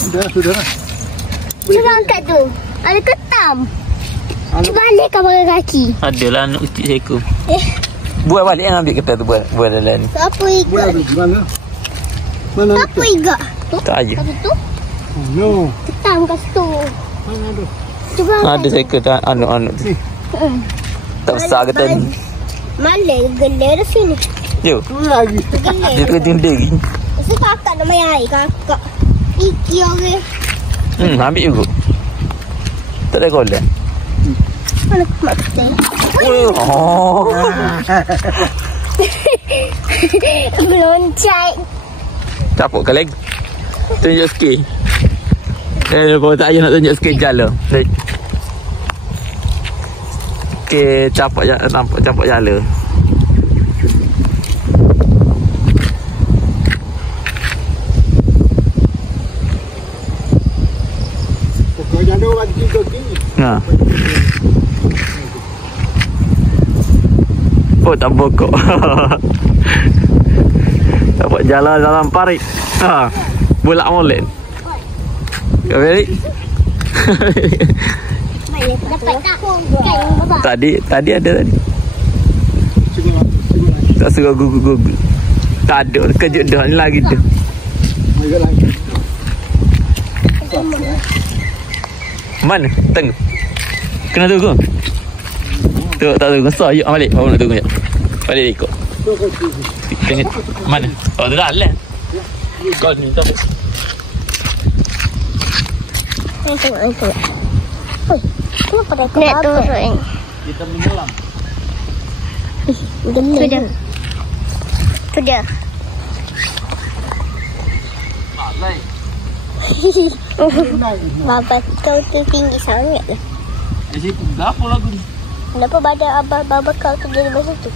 Sudah. Cuba angkat tu. Ada ketam. Cuba balikkan pakai kaki. Adalah anak kecil seekor. Buat balik yang ambil ketam tu buat dalam ni. Siapa ikat? Mana? Siapa ikat? Tak aja. Kat situ? No. Ketam kat situ. Mana ada? Cuba angkat. Ada seekor tu anak-anak tu. Tak besar ketam ni. Malai gelar sini. Jom. Lagi. Gelar. Dia tengah tindih lagi. Mesti kakak nak main air kakak. Iki orang. Ambil juga. Tak ada kolam. Mana mak petai. Oh. Meloncat. Capuk ke lagi. Tunjuk sikit. Kalau tak payah nak tunjuk sikit jala. Okey, capuk jala, nampak capuk jala. Pokoknya ada orang 3 kili. Ha. Oh, tak bokok. Dapat jalan dalam parit. Ha. Bolak molek. Kau beri? Dapat tak? Kan bapa. Tadi ada tadi. Tak suruh gugur. Tak ada. Kejut dah ni lagi tu. Mana? Tengok. Kena tunggu. Tengok tak tunggu. So, yuk balik. Baru nak tunggu jap. Balik ikut. Tengok. Mana? Oh, tu dah lah. Kau ni tak. Tengok. Kenapa dah nak turun? Kita menyelam. Sudah. Sudah. Malai. Bapa kau tu tinggi sangat lah. Di situ berapa lagu ni? Kenapa badan bapa kau tu jadi macam tu?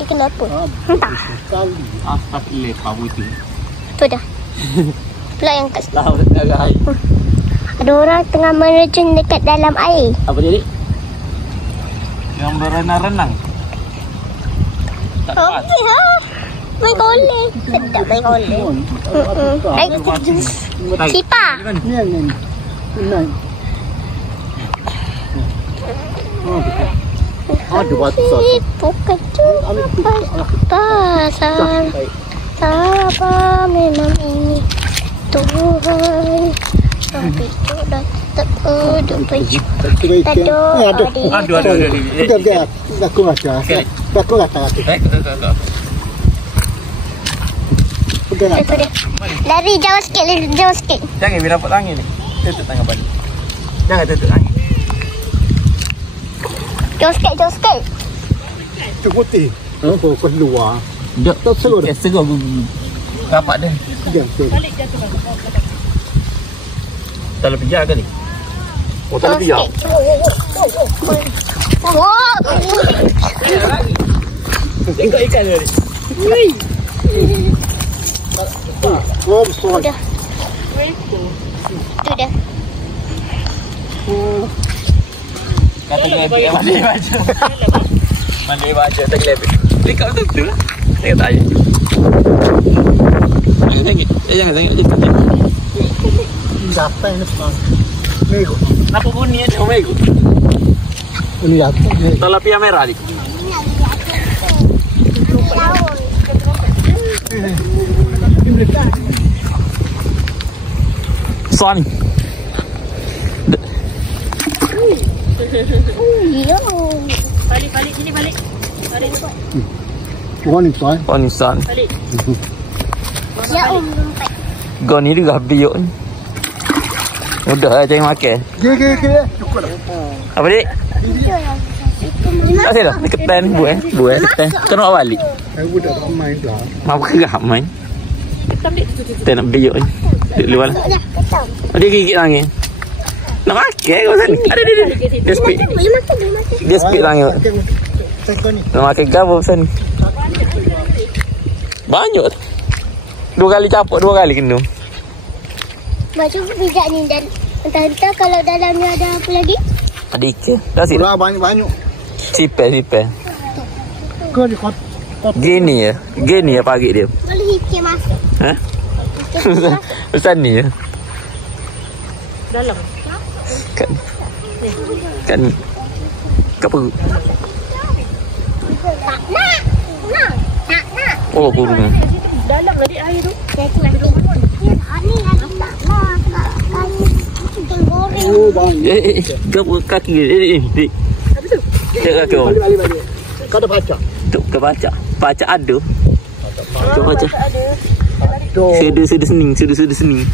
Dia kenapa? Entah. Asap lepas putih. Tu dah. Pula yang kat situ. Tahu tak air. Ada orang tengah menerjun dekat dalam air. Apa jadi? Yang berenang-renang. Tak kuat. Okey ha. Main golek. Sedap main golek. Air jus. Sipa. Ni. Naik. Ada WhatsApp. Bukan tu. Pasal. Sabar memang ini Tuhan. Tapi tu dah tetap hidup baju. Ada. Ada. Aku rasa. Aku rasa. Itu dia. Lari jauh sikit. Jangan bila dapat tangan ni. Tutup tangan balik. Jangan tutup tangan. Jauh sikit. Tu putih. Oh, keluar. Dek, tak seluruh. Segar gugu. Rapat dah. Balik Tak lebih jar ke ni? Oh, tak lebih jar. Oh. Tengok ikan dia ni. Oh, besar. Sudah. Tu dah. Kata lebih mandi baju. Mandi baju tak lebih. Dekat betul lah. Tengok tak aja. Jangan tengok je. Siapa yang depan? Mego. Kenapa bunyi ada mego? Ini apa? Tilapia merah ni. Son. Yo. Balik sini balik. Bukan itu eh. Oh ni son. Balik. Ya dompet. Kau ni juga biok ni. Udah lah jangan makan. Ke. Cukup dah. Apa dik? Tak saya dah. Dekat pen buat ketan. Kau nak balik. Aku dah main dah. Mau kerap main. Kita nak biok ni. Duduk luar lah. Oh, dia gigit tangan. Nak makan kau sana. Ada. Dia speed. Dia speed tangan. Nak makan gabung sana. Banyak tu. 2 kali capuk, 2 kali kena. Macam bijak ni dan entah kalau dalamnya ada apa lagi? Ada ikan. Dah sini. Pula banyak. Sipel. Kau di kot. Gini ya pagi dia. Kalau ikan masuk. Ha? Pesan ni ya. Dalam. Kat ni. Kat perut. Tak nak. Nak. Oh, kurung. Dalam lah air tu. Ni ada tak nak. Ikan goreng. Oh, banyak. Gap kaki dia. Dia kaki orang. Balik. Kau ada baca? Tu ke baca. Baca ada. Ke baca. Ada. Tuh. Sudah sening.